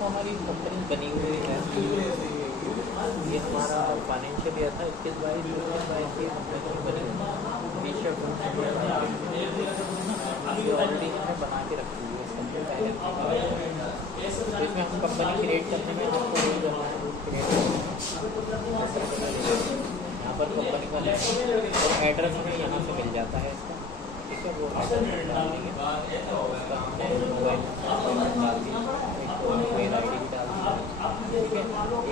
हमारी कंपनी बनी हुई है, ये हमारा फाइनेंशियल ईयर था 21-22 की कंपनी बनी हुई है। टी शर्ट ऑलरेडी हमने बना के रखी हुई है इस कंपनी पहले। तो इसमें हम कंपनी क्रिएट करने में आपको वही करना है, क्रिएट यहाँ पर कंपनी का नेम और एड्रेस हमें यहाँ से मिल जाता है इसका, ठीक है। वो एड्रेस डाल देंगे, उसका हमने मोबाइल डाल दी, एक मेल आई डी भी डाल दी, ठीक है।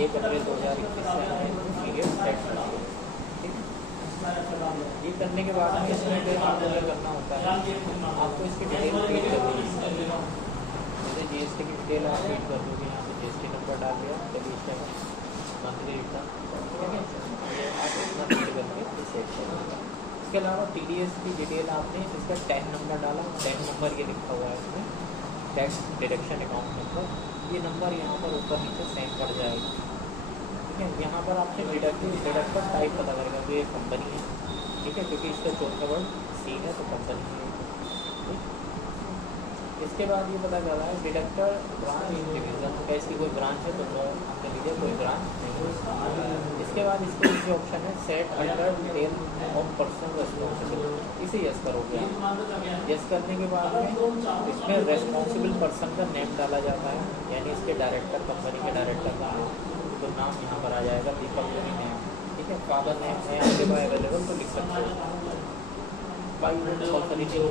1 अप्रैल 2021 से हमें पीरियड सेट कर दिया, ठीक है। ये करने के बाद में इसमें फिर आपको क्या करना होता है, आपको इसकी डिटेल फीड कर दोगे। जैसे जीएसटी की डिटेल आप फीड कर दोगे, यहाँ पे जीएसटी नंबर डाल दिया, रजिस्टर मंथली रिटर्न, ठीक है। आप इतना फीड करके सेट कर दोगे। इसके अलावा टीडीएस की डिटेल आपने इसका 10 नंबर डाला, 10 नंबर ये लिखा हुआ है इसमें, टैक्स डिडक्शन अकाउंट नंबर, ये नंबर यहाँ पर ऊपर नीचे सेम पड़ जाएगा, ठीक है। यहाँ पर आपने डिडक्टर टाइप पता करेगा, तो ये कंपनी है, ठीक है, क्योंकि इसका चौथा वर्ड सी है तो कंपनी है, ठीक। इसके बाद ये पता चला है डिडक्टर ब्रांच डिवीजन, क्या इसकी कोई ब्रांच है तो हमने लीजिए कोई ब्रांच नहीं। इसके बाद इसके नीचे ऑप्शन है set under detail of person responsible, इसे यस करोगे आप। यस करने के बाद में इसमें रेस्पॉन्सिबल पर्सन का नेम डाला जाता है, यानी इसके डायरेक्टर, कंपनी के डायरेक्टर का तो नाम यहाँ पर आ जाएगा, दीपक नेम, ठीक है। फादर नेम है आपके पास अवेलेबल तो लिख सकते हो, बाई ऑथोरिटी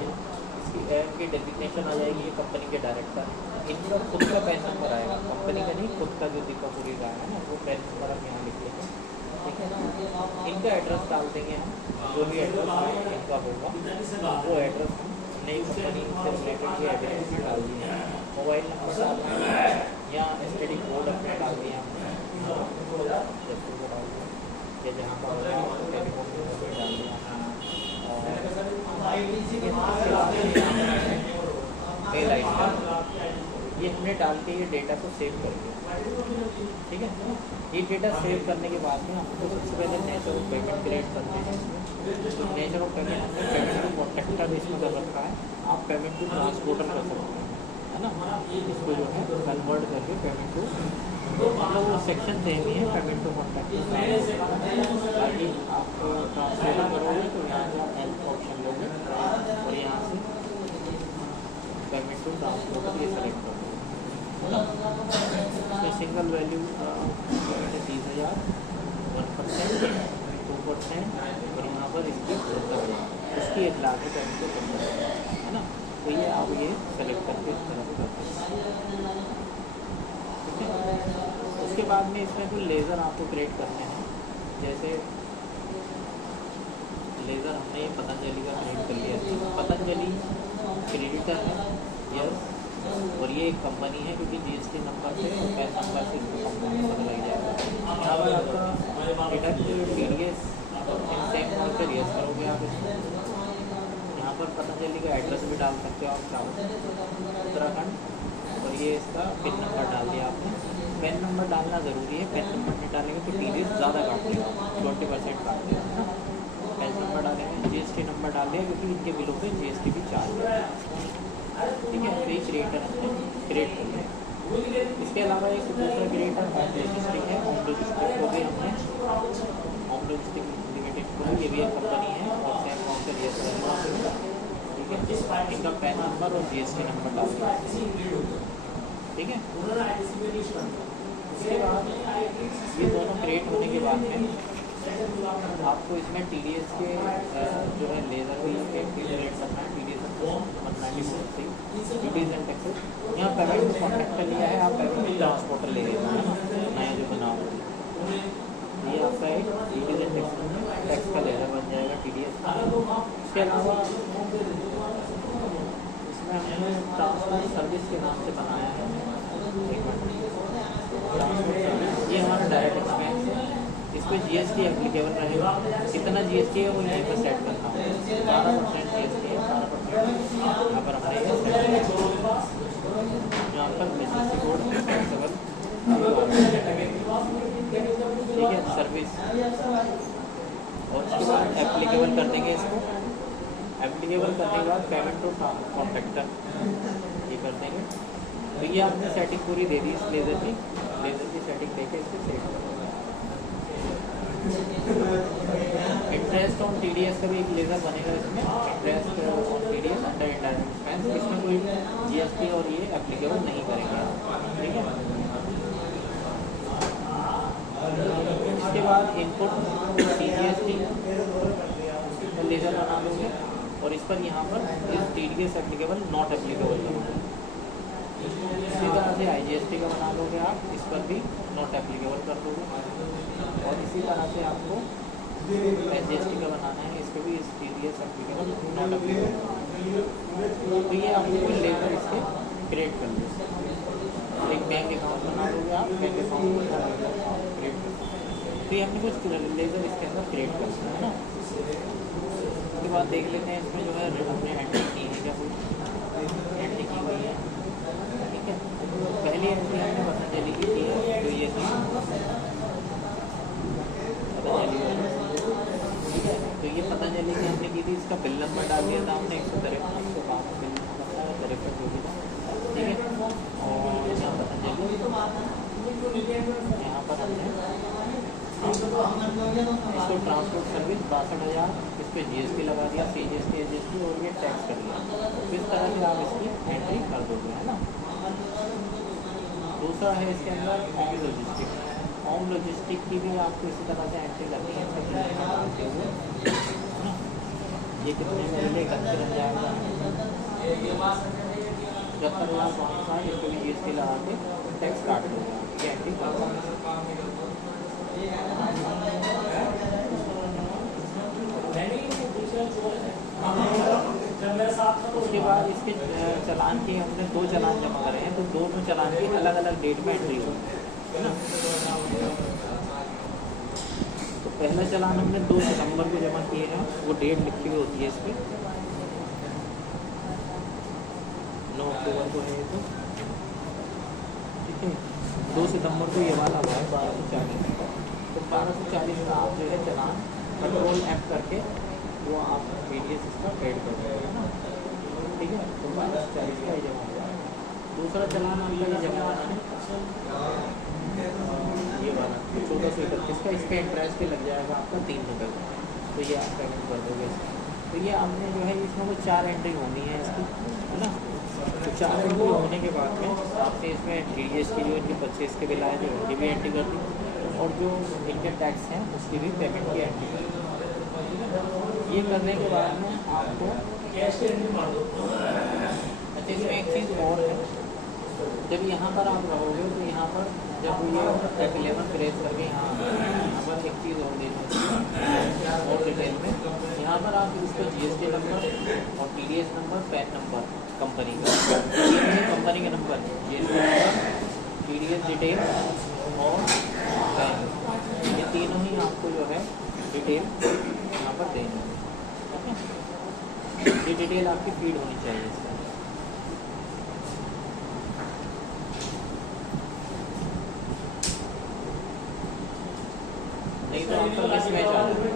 की डेजिग्नेशन आ जाएगी, ये कंपनी के डायरेक्टर। इनका खुद का पैन नंबर आएगा, कंपनी का नहीं, खुद का जो दीपापुरी का है ना, वो पैन नंबर आप यहाँ लिख लेंगे, ठीक है। इनका एड्रेस डाल देंगे हम, जो भी एड्रेस इनका होगा वो एड्रेस हम नई कंपनी से रिलेटेड ये एड्रेस डाल दिए हैं। मोबाइल नंबर डालना है या STD कोड अपने डाल दिया हमने, डाल दिया या जहाँ पर टेलीफोन नंबर डाल दिया, मेल आई डी ये हमने डाल के ये डेटा को सेव कर दिया, ठीक है। ये डेटा सेव करने के बाद में आपको सबसे पहले नेचर ऑफ पेमेंट क्रिएट करते हैं। नेचर ऑफ पेमेंट हमने पेमेंट टू कॉन्ट्रैक्टर इसमें कर रखा है, आप पेमेंट टू ट्रांसपोर्टर कर सकते हैं, है ना। इसको जो है कन्वर्ट करके पेमेंट टू, मतलब वो सेक्शन सेम ही है, पेमेंट टू कॉन्ट्रैक्टर। बाकी आप ट्रांसपोर्टर करोगे तो यहाँ से आप हेल्प ऑप्शन लोगे और यहाँ से पेमेंट टू ट्रांसपोर्टर ये सेलेक्ट कर दो, है ना। इसमें सिंगल वैल्यू 30,000, 1%, 2% और यहाँ पर इसकी 70,000, इसकी 1 लाख रुपये हमको करना है ना। तो ये आप ये सेलेक्ट करके इस तरह कर सकते हैं, ठीक है। उसके बाद में इसमें जो लेज़र आपको क्रिएट करने हैं, जैसे लेज़र हमने ये पतंजलि का क्रिएट कर लिया, पतंजलि क्रेडिटर है यस, और ये एक कंपनी है क्योंकि जीएसटी नंबर से और पैन नंबर से इसको कंपनी पता लग जाएगा। यहाँ पर आपका deduct TDS in same mode पर यस करोगे आप इसको। यहाँ पर पतंजलि का एड्रेस भी डाल सकते हो आप चाहो, उत्तराखंड, और ये इसका पिन नंबर डाल दिया आपने। पेन नंबर डालना ज़रूरी है, पेन नंबर नहीं डालेंगे तो टीडीएस ज़्यादा काट देगा, 20% काट देगा, है ना। पेन नंबर डालेंगे, जीएसटी नंबर डाल दिया क्योंकि इनके बिलों पे जीएसटी भी चार्ज है, ठीक है। तो ये क्रिएटर हमने क्रिएट कर लिया। इसके अलावा एक दूसरा क्रिएटर होम लॉजिस्टिक है, होम लॉजिस्टिक को भी हमने होम लॉजिस्टिक लिमिटेड को, ये भी एक कंपनी है और सेम काउंटर ये ठीक है। इनका पैन नंबर और जीएसटी नंबर डाल दिया, ठीक है। उसके बाद ये दोनों क्रिएट होने के बाद में आपको इसमें टीडीएस के जो है लेज़र भी क्रिएट करना है, टीडीएस 194 ड्यूटीज एंड टैक्सेस। यहाँ पेमेंट टू कॉन्ट्रैक्टर लिया है, आप पेमेंट टू ट्रांसपोर्टर ले लेना है ना, नया जो बना हुआ ये आपका एक ड्यूटीज एंड टैक्स का लेज़र बन जाएगा टीडीएस। इसके अलावा इसमें हमने ट्रांसपोर्ट सर्विस के नाम से बनाया है, ट्रांसपोर्ट सर्विस ये हमारा डायरेक्ट एक्सपेंस है, इस पर जीएसटी एप्लीकेबल रहेगा। कितना जीएसटी है वो यहीं पर सेट करना है, 12% जीएसटी है, 12% यहाँ पर हमारे ये सेट है, यहाँ पर जीएसटी कोड एप्लीकेबल, ठीक है, सर्विस। और उसके बाद एप्लीकेबल कर देंगे इसको, एप्लीकेबल करने के बाद पेमेंट टू कॉन्ट्रैक्टर ये कर देंगे। तो ये आपने सेटिंग पूरी दे दी इस लेज़र की सेटिंग देके इसको सेट कर। इंटरेस्ट ऑन TDS का भी एक लेज़र बनेगा इसमें, interest on TDS under indirect expense, इसमें कोई GST और ये एप्लीकेबल नहीं करेंगे, ठीक है। इसके बाद इनपुट CGST लेज़र बना दोगे और इस पर यहाँ पर इस TDS एप्लीकेबल नॉट एप्लीकेबल करोगे। इसी तरह से IGST का बना लोगे आप, इस पर भी नॉट एप्लीकेबल कर दोगे। और इसी तरह से आपको SGST का बनाना है, इस पर भी इस TDS एप्लीकेबल नॉट एप्लीकेबल। तो ये आपको कोई लेज़र इसके क्रिएट कर लो। एक बैंक अकाउंट बना लोगे आप, बैंक अकाउंट क्रिएट कर। तो ये हमने कुछ लेज़र इसके अंदर क्रिएट कर सकते हैं ना। उसके बाद देख लेते हैं इसमें जो है हमने एंट्री की है क्या, कोई एंट्री की हुई है, ठीक है। पहली एंट्री हमने पतंजलि की है, तो ये थी पतंजलि, ठीक है। तो ये पतंजलि की हमने की थी, इसका बिल नंबर डाल दिया था हमने 153 बिल नंबर जो भी था, ठीक है। और यहाँ पतंजलि, यहाँ पर हमने इसको ट्रांसपोर्ट सर्विस 62,000, इस पर GST लगा दिया, CGST SGST और ये टैक्स कर दिया। तो इस तरह से आप इसकी एंट्री कर दोगे, है ना। दूसरा है इसके अंदर होम लॉजिस्टिक की भी आपको इसी तरह से एंट्री करनी है, सब डालते हुए, है ना। ये कितने में मिलेगा, चल जाएगा 75,500, इसको भी GST लगा के टैक्स काट दोगे, ये एंट्री कर दोगे। उसके बाद इसके चालान की हमने 2 चालान जमा करे हैं, तो दोनों चालान की अलग अलग डेट में एंट्री होगी, है ना। तो पहला चालान हमने 2 सितंबर को जमा किए हैं, वो डेट लिखी हुई होती है इस पर, 9 अक्टूबर को है ये, तो ठीक है। 2 सितंबर को ये वाला हुआ है 1240, तो 1240 का आप जो है चालान कंट्रोल F करके वो आप TDS इसका पेड कर देंगे, है ना, ठीक है। तो 1240 का ही जमा हुआ है। दूसरा चालान आपका ये जमा होना है, ये वाला 1431 का, इस पर इंटरेस्ट लग जाएगा आपका 3 रुपये का, तो ये आप पेमेंट कर दोगे इसका। तो ये आपने जो है इसमें वो 4 एंट्री होनी है इसकी, है ना। तो 4 एंट्री होने के बाद में आपने इसमें TDS की जो इनके 25 के बिल आए थे उनकी भी एंट्री कर दी, और जो इनकम टैक्स हैं उसकी भी पेमेंट की एंट्री कर दी। ये करने के बाद में आपको अच्छा, इसमें एक चीज़ और है, जब यहाँ पर आप रहोगे तो यहाँ पर जब ये F11 प्रेस करके यहाँ पर एक चीज़ और देखें और डिटेल में, यहाँ पर आप इसको GST नंबर और TDS number, pan number company का, कंपनी का number, GST number, TDS detail और पैन, ये तीनों ही आपको जो है डिटेल यहाँ पर देनी है, ठीक है। ये डिटेल आपकी फीड होनी चाहिए इसका। नहीं तो आपका मिस मैच आ जाएगा।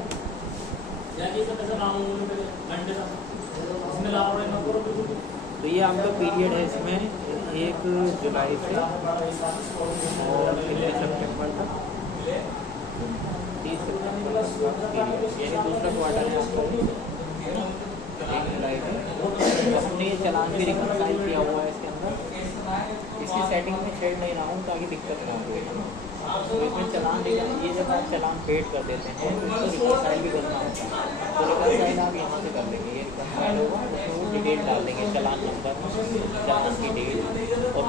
तो ये आपका पीरियड है इसमें 1 जुलाई से और 31 सितंबर तक, 30 सितंबर तक पीरियड, यानी दूसरा क्वार्टर है आपका 1 जुलाई से। तो हमने ये चालान भी रिकनसाइल किया हुआ है इसके अंदर, इसकी सेटिंग में छेड़ नहीं रहा हूँ ताकि दिक्कत ना हो। तो इसमें चालान, ये जब आप चालान पेड कर देते हैं तो इसको रिकनसाइल भी करना होता है, तो रिकनसाइल आप यहाँ से कर देंगे, ये रिकनसाइल होगा, उसमें वो डिटेल डाल देंगे, चालान नंबर, चालान की डेट और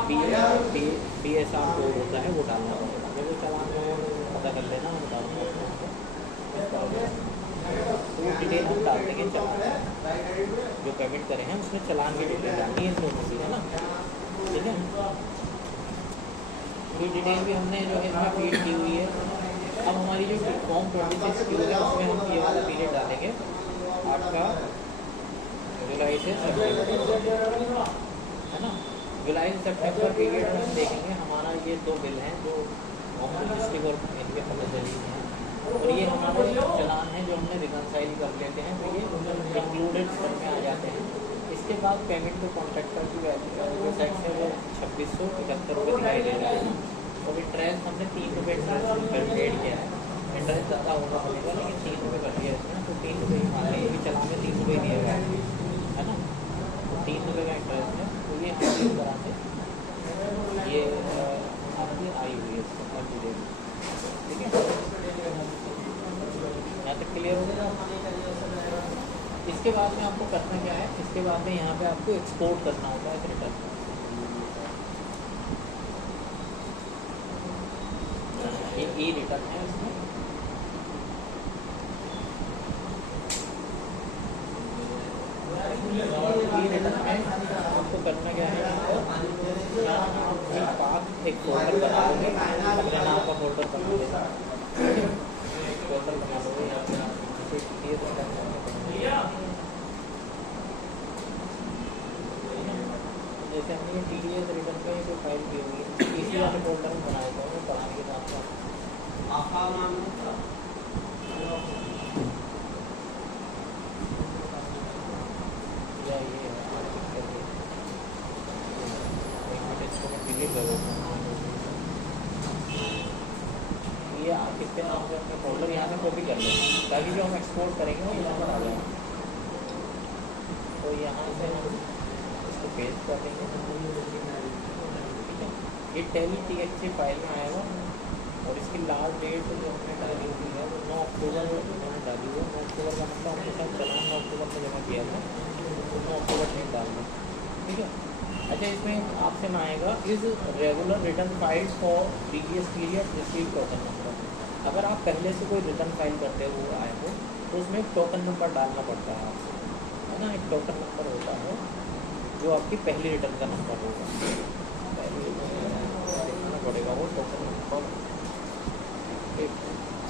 BSR कोड होता है वो डालना पड़ेगा। जब वो चालान पता कर लेना, वो डालना तो वो डिटेल हम डाल देंगे, चालान जो पेमेंट करे हैं उसमें चालान की डिटेल डालनी है दोनों की, है ना, ठीक है। कोई डिटेल भी हमने जो है इसमें फीड की हुई है। अब हमारी जो फॉर्म 26 की है उसमें हम ये वाला पीरियड डालेंगे आपका जुलाई से सितंबर, है ना। जुलाई से सितंबर पीरियड में हम देखेंगे हमारा ये 2 बिल हैं जो होम लॉजिस्टिक और इनके पतंजलि हैं, और ये हमारे चालान हैं जो हमने रिकनसाइल कर लेते हैं, तो ये इंक्लूडेड फंड में आ जाते हैं। इसके बाद पेमेंट को कॉन्ट्रैक्टर की वेबसाइट से वो 26 ₹3575 दिखाई दे रहा है ना। तो इंटरेस्ट हमने ₹3 कैलकुलेट किया है, इंटरेस्ट ज़्यादा होगा बनेगा लेकिन ₹3 कर दिया इसमें, तो ₹3 ही मान लेंगे कि चलाने ₹3 दिएगा है ना। तो ₹3 का इंटरेस्ट है, तो ये इस तरह से ये आपकी आई हुई है इसको अब धीरे ठीक है। यहाँ तक क्लियर हो गया। इसके बाद में आपको करना क्या है, इसके बाद में यहाँ पे आपको एक्सपोर्ट करना होता है रिटर्न। ये ई रिटर्न है इसमें, ई रिटर्न में आपको करना क्या है, पाथ एक फोल्डर बना लोगे, अपने नाम का फोल्डर बना लोगे, फोल्डर बना लोगे यहाँ पे जैसे हमने ये TDS रिटर्न का ये जो फाइल की हुई है इसी वाले फोल्डर में बनाया था मैं पढ़ाने के साथ साथ। या ये डिलीट कर देता हूँ, ये आप कितने नाम से अपने फोल्डर यहाँ से कॉपी कर लें ताकि जो हम एक्सपोर्ट करेंगे वो यहाँ पर आ जाए। तो यहाँ से हम इसको पेस्ट कर देंगे, ठीक है। ये tally.txt फाइल में आएगा और इसकी लास्ट डेट जो हमने डाली हुई है वो 9 अक्टूबर मैंने डाली हुई है। 9 अक्टूबर का मतलब आपके साथ चला 9 अक्टूबर में जमा किया था, तो 9 अक्टूबर में डाल दें, ठीक है। अच्छा, इसमें ऑप्शन आएगा is regular return file for previous period receive token number. अगर आप पहले से कोई रिटर्न फाइल करते हुए आए हो तो उसमें एक टोकन नंबर डालना पड़ता है आपसे, है ना। एक टोकन नंबर होता है जो आपकी पहली रिटर्न का नंबर होगा, देखना पड़ेगा वो टोकन नंबर एक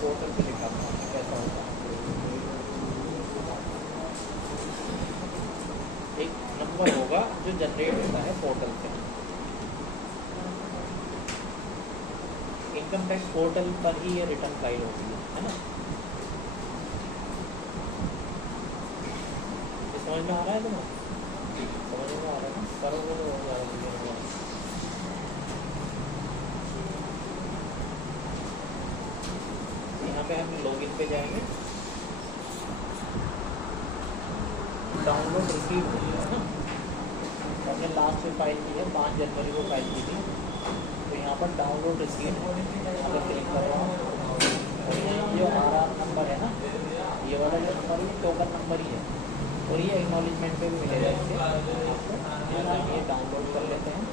पोर्टल पे लिखा था कैसा होता है। एक नंबर होगा जो जनरेट होता है पोर्टल से, इनकम टैक्स पोर्टल पर ही ये रिटर्न फाइल होती है ना। ये समझ में आ रहा है तुम्हें? समझ में आ रहा है ना, करोगे तो हो जाएगा। यहाँ पे हम लॉगिन पे जाएंगे, डाउनलोड रिसीव है ना, हमने लास्ट में फाइल की है 5 जनवरी को फाइल की थी, तो यहाँ पर डाउनलोड रिसीव यहाँ पर क्लिक कर रहा हूँ और यहाँ जो RR नंबर है ना, ये वाला जो नंबर ये टोकन नंबर ही है और ये एक्नॉलेजमेंट पे भी मिलेगा इससे आपको। ये डाउनलोड कर लेते हैं,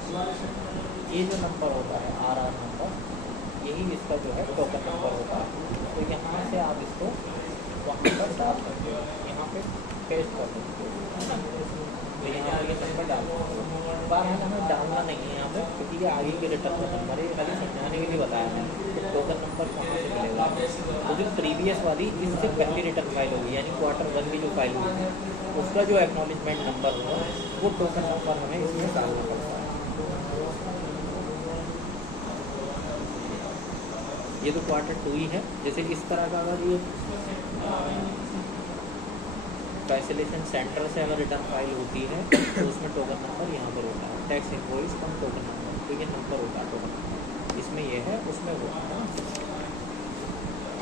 ये जो नंबर होता है RR नंबर यही इसका जो है टोकन नंबर होता है। तो यहाँ से आप इसको वहाँ पर डाल सकते हो, यहाँ पे पेस्ट कर सकते हो, तो यहाँ पर ये नंबर डाल सकते हो। बार हमें डालना नहीं है यहाँ पे क्योंकि ये आगे के रिटर्न का नंबर है, खाली समझाने के लिए बताया है कि टोकन नंबर कहाँ से मिलेगा। तो जो प्रीवियस वाली इससे पहली रिटर्न फाइल होगी यानी Q1 की जो फाइल होगी उसका जो एक्नॉलेजमेंट नंबर होगा वो टोकन नंबर हमें इसमें डालना पड़ता है। ये तो Q2 ही है। जैसे इस तरह का अगर ये फैसिलेशन सेंटर से अगर रिटर्न फाइल होती है तो उसमें टोकन नंबर यहाँ पर होता है, टैक्स इनवॉइस कम टोकन नंबर, तो ये नंबर होता है टोकन नंबर, इसमें ये है उसमें वो है।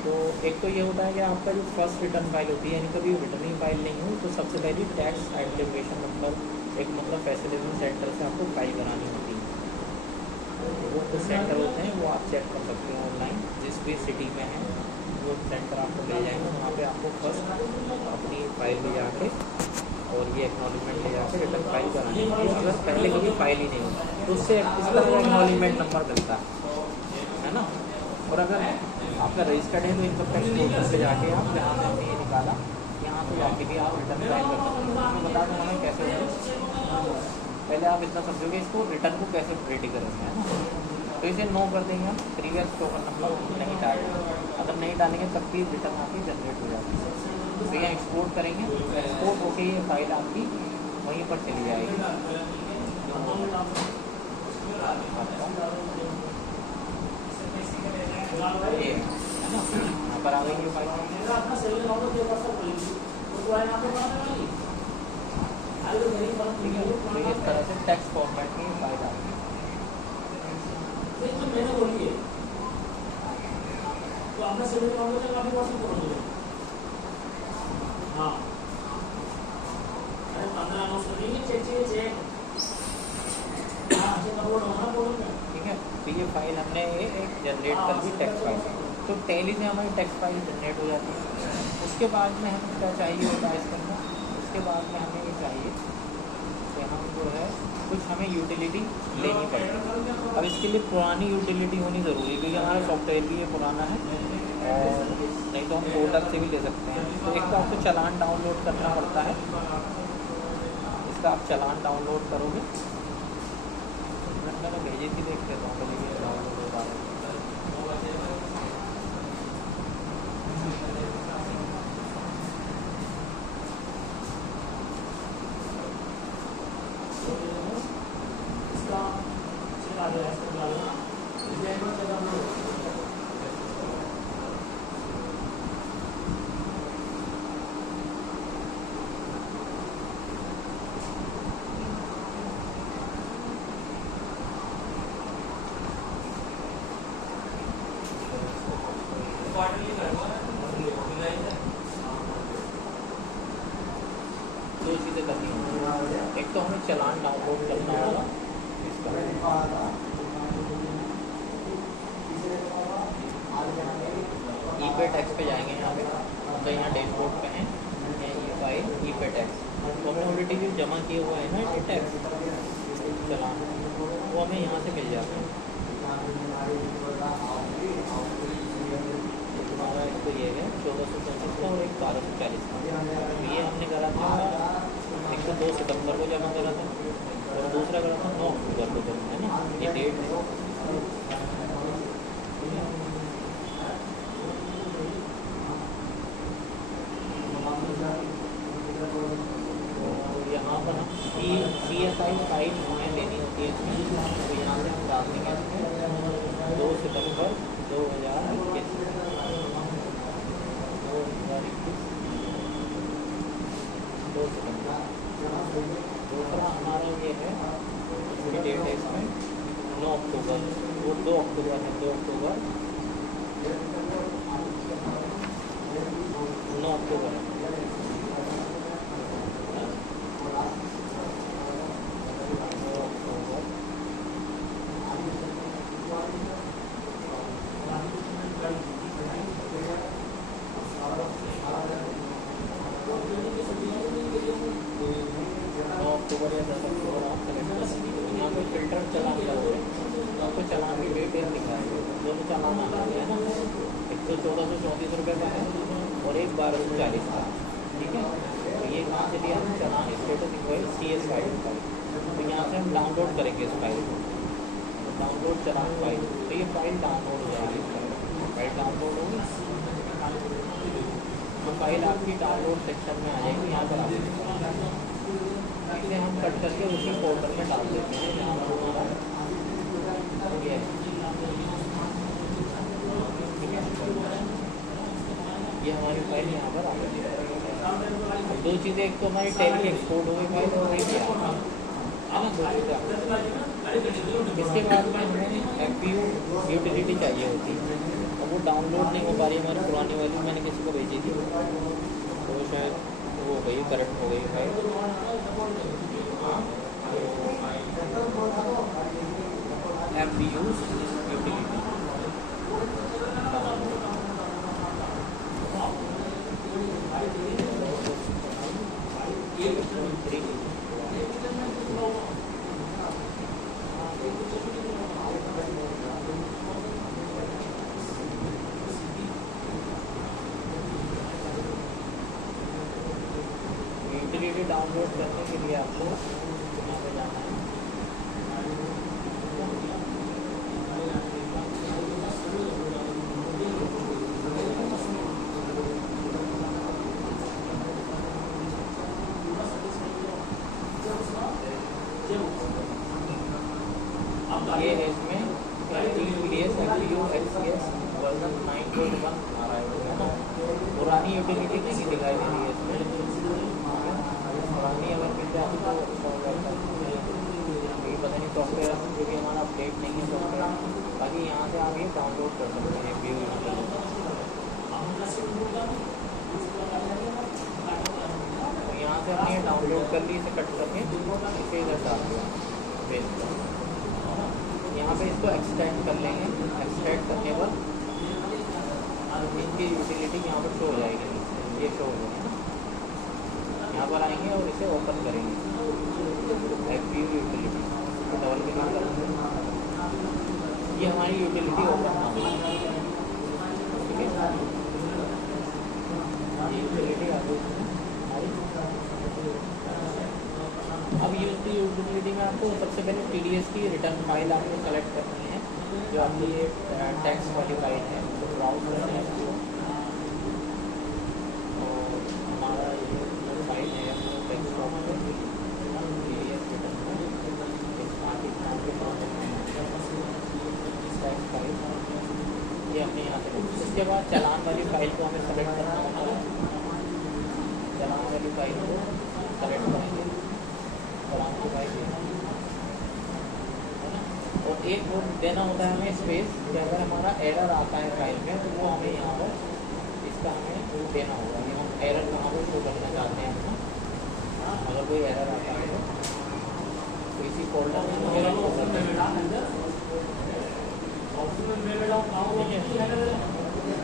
तो एक तो ये होता है कि आपका जो फर्स्ट रिटर्न फाइल होती है यानी कभी रिटर्निंग फाइल नहीं हो तो सबसे पहले टैक्स आइडेंटिफिकेशन नंबर एक मतलब फैसिलेशन सेंटर से आपको फाइल बनानी होती है। वो कुछ सेंटर होते हैं वो आप चेक कर सकते हैं ऑनलाइन, जिस भी सिटी में है वो सेंटर आपको मिल जाएंगे, वहाँ पे आपको फर्स्ट अपनी फाइल ले जाके और ये एक्नॉलेजमेंट ले जाके रिटर्न फाइल करानी है। अगर पहले कभी फाइल ही नहीं होता तो उससे इस तरह का एक्नॉलेजमेंट नंबर मिलता है ना। और अगर आपका रजिस्टर्ड है तो इनकम टैक्स पोर्टल से जाके आप जहाँ से हमने ये निकाला यहाँ से जाके भी आप रिटर्न फाइल कर सकते हैं। मैं बता दूँ हमें कैसे होगा, पहले आप इतना समझोगे इसको रिटर्न को कैसे रेडी करेंगे, है ना। तो इसे नो कर देंगे हम, प्रीवियस टोकन नंबर नहीं डालेंगे, अगर नहीं डालेंगे तब भी रिटर्न आपकी जनरेट हो जाती है। तो ये एक्सपोर्ट करेंगे, एक्सपोर्ट होके ये फाइल आपकी वहीं पर चली जाएगी। ये है ना, यहाँ पर आ गई ये फाइल। ठीक है, तो इस तरह से टेक्स्ट फॉर्मेट में फाइल आएगी। ठीक है। तो ये फाइल हमने एक जनरेट कर दी टेक्स्ट फाइल, तो टैली से हमारी टेक्स्ट फाइल जनरेट हो जाती है। उसके बाद में हमें क्या चाहिए होता है इसके अंदर, उसके बाद में हमें ये चाहिए कि हम जो है कुछ हमें यूटिलिटी लेनी पड़ेगी। अब इसके लिए पुरानी यूटिलिटी होनी ज़रूरी है, क्योंकि हमारा सॉफ्टवेयर भी ये पुराना है, और नहीं तो हम कोडक से भी ले सकते हैं। तो एक तो आपको चालान डाउनलोड करना पड़ता है, इसका आप चालान डाउनलोड करोगे। मैंने भेजी थी, देख लेता हूँ कभी ये डाउनलोड हो रहा है। दो चीज़ें करनी होंगी, एक तो हमें चालान डाउनलोड करना होगा इसका, ईपे टैक्स पे जाएंगे यहाँ पे, तो यहाँ डैशबोर्ड पे हैं ये फाइल ईपे टैक्स, तो हमें ऑलरेडी भी जमा किए हुए हैं ना ये टैक्स चालान, वो हमें यहाँ से मिल जाता है। हमारा एक तो ये है 1434 का और एक 1240 का, तो ये हमने करा था, एक तो 2 सितंबर को जमा करा था और दूसरा करा था 9 अक्टूबर को जमा, है ना, ये डेट है। तो यहाँ पर हम CSI फाइल हमें लेनी होती है इसमें, तो यहाँ से हम डाल देंगे इसमें 2 सितंबर 2021, दूसरा हमारा ये है, इसकी डेट है इसमें 9 अक्टूबर, वो 2 अक्टूबर है, 2 अक्टूबर 9 अक्टूबर है। यहाँ पे फिल्टर चलान करोगे तो आपको चलान की डेट दिखाएगा, दोनों चलान आ रहे हैं ना, एक तो 1434 रुपये का है और एक 1240 का, ठीक है। तो ये कहाँ से लिया, चलान स्टेटस इंक्वायरी CS फाइल का, तो यहाँ से हम डाउनलोड करेंगे इस फाइल को, तो डाउनलोड चलान फाइल, तो ये फाइल डाउनलोड हो जाएगी, फाइल डाउनलोड होगी, तो फाइल आपकी डाउनलोड सेक्शन में आ जाएगी, यहाँ पर आप इसे हम कट करके उसी फोल्डर में डाल देते हैं जहाँ पर हमारा ये है, ठीक है। ये हमारी फाइल यहाँ पर आ गई है। दो चीज़ें, एक तो हमारी टैली एक्सपोर्ट हो गई फाइल, और एक है ना, दो चीज़ें। इसके बाद में हमें FPU यूटिलिटी चाहिए होती है, और वो डाउनलोड नहीं हो पा रही हमारी पुरानी वाली, मैंने किसी को भेजी थी, तो शायद वो हो गई, करंट हो गई file. FPU utility utility download करने के लिए आपको यहाँ पे जाना है, ये है इसमें FPU XCS वर्जन 9.1 आ रहा है ना, पुरानी यूटिलिटी नहीं दिखाई दे रही है इसमें, पुरानी अगर मिल जाती तो अच्छा हो जाता है, ये पता नहीं सॉफ्टवेयर जो भी हमारा अपडेट नहीं है सॉफ्टवेयर, बाकी यहाँ से आप ये डाउनलोड कर सकते हैं FPU यूटिलिटी। तो यहाँ से हमने डाउनलोड कर ली, इसे कट करके इसे इधर डाल दिया पेज पर। यहाँ पे इसको एक्सटेंड कर लेंगे। एक्सटेंड करने पर इनकी यूटिलिटी यहाँ पर शो हो जाएगी, ये शो हो जाएगी। यहाँ पर आएंगे और इसे ओपन करेंगे, व्यू यूटिलिटी डबल क्लिक करेंगे, ये हमारी यूटिलिटी ओपन ना हो। ठीक है, ये यूटिलिटी आ गई हमारी। अब ये यूटिलिटी में आपको सबसे पहले TDS की रिटर्न फाइल आपको सेलेक्ट करनी है, जो आपकी ये टेक्स्ट वाली फाइल है, तो ब्राउज करना है इसको। और हमारा ये फाइल है डेस्कटॉप पे TDS रिटर्न फाइल, ये हमने यहाँ से। उसके बाद चालान वाली फाइल को हमें सेलेक्ट करना होता है। चालान वाली फाइल को सेलेक्ट करेंगे, चालान की फाइल है ना। और एक वो देना होता है हमें स्पेस, कि अगर हमारा एरर आता है फाइल में तो वो हमें यहाँ पर इसका हमें देना होगा कि हम एरर कहाँ पर शो करना चाहते हैं अपना। अगर कोई एरर आता है तो इसी फोल्डर में एरर शो करते हैं।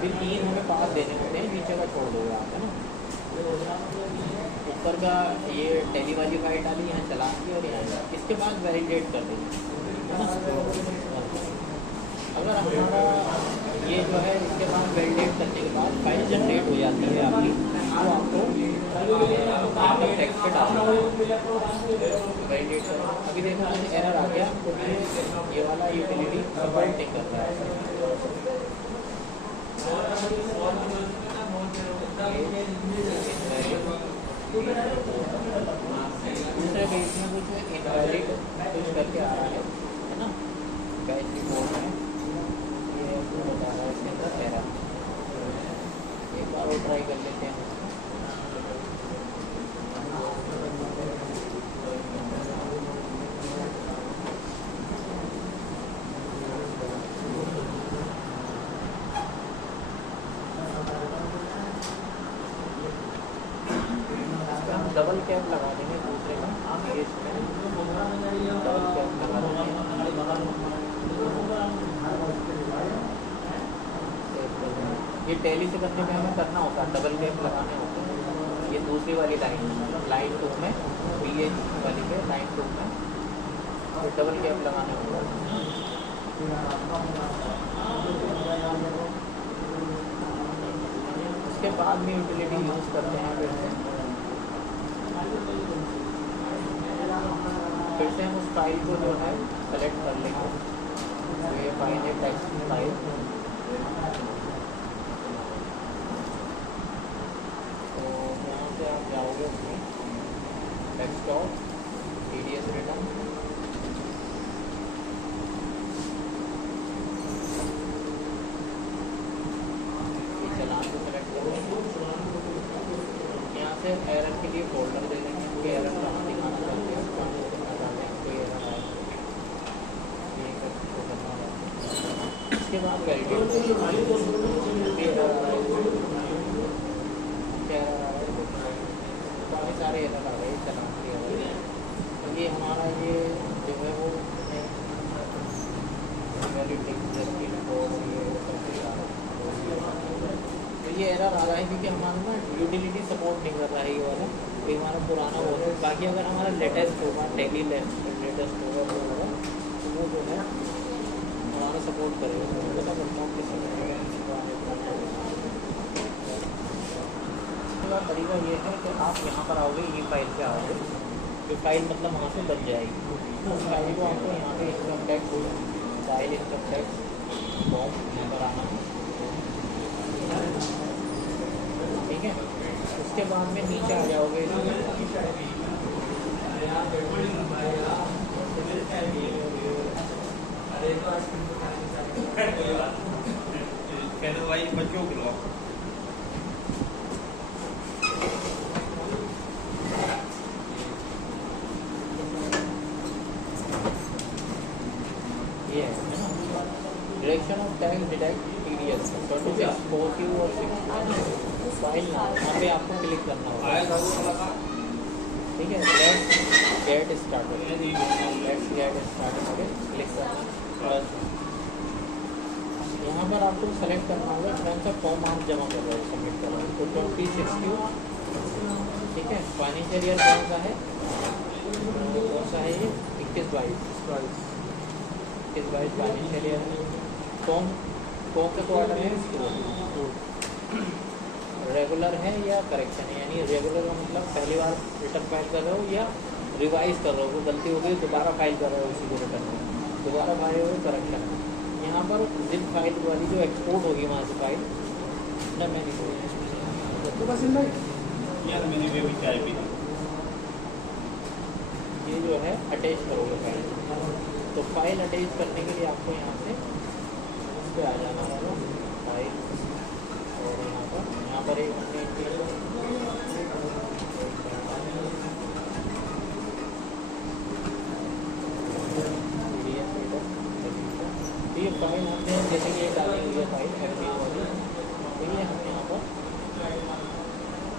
फिर 3 हमें पास देने होते हैं, नीचे का छोड़ दोगे आप, है ना। ऊपर का ये टेली वाली फाइल डाली, यहाँ चलान की, और यहाँ इसके बाद वैलिडेट कर देंगे, है ना। अगर हमारा ये जो है इसके बाद वैलिडेट करने के बाद फाइल जनरेट हो जाती है आपकी, तो आपको इनकम टैक्स पे डालना है, वैलिडेट करो। अभी देखो मुझे एरर आ गया, तो ये वाला यूटिलिटी सपोर्ट नहीं कर रहा है। दूसरे पेज में कुछ इनवैलिड कुछ करके आ रहा है ना, बैच रिपोर्ट में ये बता रहा है इसके अंदर एरर। एक बार और ट्राई कर लेते हैं। डबल कैप लगा देंगे दूसरे का, इसमें डबल कैप लगा देंगे। ये टैली से करने में हमें करना होता है, डबल कैप लगाने होते हैं। ये दूसरी वाली लाइन 2 में, BH वाली पे लाइन 2 में डबल कैप लगाने होता है। उसके बाद में यूटिलिटी यूज़ करते हैं। फिर से हम उस फाइल को जो है सेलेक्ट कर लेंगे, तो ये फाइल है टेक्स्ट फाइल। तो यहाँ से आप जाओगे उसमें डेस्कटॉप TDS रिटर्न, ये चालान को सेलेक्ट करेंगे। यहाँ से एरर के लिए फोल्डर दे देंगे कि एरर कहाँ दिखाना चाहते हैं, कहाँ शो करना चाहते हैं, कोई एरर आए ये शो करना चाहते हैं। इसके बाद वैलिडेट एरर आ रहा है, क्या एरर आ रहा है, काफ़ी सारे एरर आ गए चलान के एरर। तो ये हमारा ये जो है वो वैलिडिटी तो ये एरर आ रहा है क्योंकि हमारा ना यूटिलिटी सपोर्ट नहीं कर रहा है ये वाला, तो हमारा पुराना वो है। बाकी अगर हमारा लेटेस्ट होगा, टेली लेटेस्ट होगा वो होगा, तो वो जो है हमारा सपोर्ट करेगा। तो पता करता हूँ किस तरीका ये है कि आप यहाँ पर आओगे, ई फाइल पे आओगे, जो फाइल मतलब वहाँ से बन जाएगी। तो उस फाइल को आपको यहाँ पे income tax file, income tax form यहाँ पर आना है, ठीक है। उसके बाद में नीचे आ जाओगे, भाई बच्चों के लोग ये है ना, direction of tax deduct TDS 26 4Q और 6 फाइल नाम, यहाँ पे आपको क्लिक करना होगा। ठीक है, लेट्स गेट स्टार्टेड, क्लिक करना। यहाँ पर आपको सेलेक्ट करना होगा कौन सा फॉर्म आप जमा कर रहे हो, सबमिट कर रहे हो। तो 26Q, ठीक है। फाइनेंशियल ईयर कौन सा है, कौन सा है ये 21-22 फाइनेंशियल ईयर। फॉर्म कौन सा क्वार्टर है, रेगुलर है या करेक्शन है, यानी रेगुलर का मतलब पहली बार रिटर्न फाइल कर रहे हो या रिवाइज कर रहे हो, कोई गलती हो गई दोबारा फाइल कर रहे हो, उसी को रिटर्न दोबारा फाइल हो करेक्शन है। यहाँ पर जिप फाइल वाली जो एक्सपोर्ट होगी वहाँ से फाइल ना, मैंने ये जो है अटैच करोगे फाइल। तो फाइल अटैच करने के लिए आपको यहाँ से इस पर आ जाना होगा, फाइल, और यहाँ पर एक ये फाइल हमने जैसे कि ये डाली हुई है फाइल एमपी वाली, तो ये हम यहाँ पर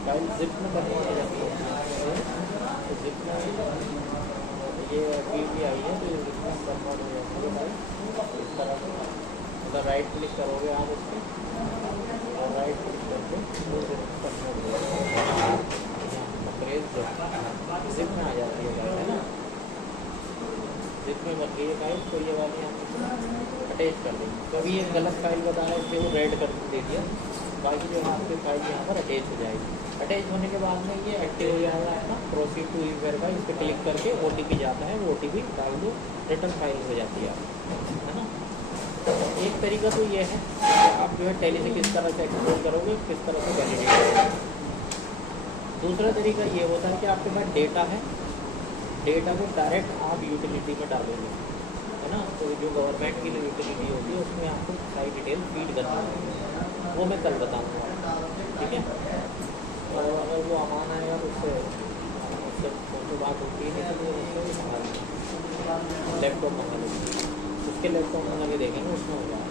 फाइल जिप में बनवाने जाती है। तो जिप में ये अभी आई है, तो ये जिप में कन्वर्ट हो जाती है फाइल इस तरह से। मतलब राइट क्लिक करोगे आप इस पर और राइट क्लिक करके जिप में आ जाती है फाइल, है ना। जिप में बन गई है फाइल, तो ये वाली हम अटैच कर देंगे। तो अभी ये गलत फाइल बताया इसलिए वो रेड कर दे दिया, बाकी जो है आपकी फाइल यहाँ पर अटैच हो जाएगी। अटैच होने के बाद में ये एक्टिव हो जाएगा, है ना। प्रोसीड टू वेरीफाई, इस पर क्लिक करके OTP जाता है, वो OTP डाल दो, रिटर्न फाइल हो जाती है, है ना। एक तरीका तो ये है कि आप जो है टैली से किस तरह से एक्सपोर्ट करोगे, किस तरह से वैलिडेट करोगे। दूसरा तरीका ये होता है कि आपके पास डेटा है, डेटा को डायरेक्ट आप यूटिलिटी में डालोगे, है ना। तो जो गवर्नमेंट की यूटिलिटी होती है उसमें आपको सारी डिटेल फीड करनी होगी, वो मैं कल बताऊँगा, ठीक है। और अगर वो अमान आएगा तो उससे तो बात होती है, तो उससे हमारी लैपटॉप मंगा लेंगे, उसके लैपटॉप मंगा के देखेंगे, उसमें हो जाएगा।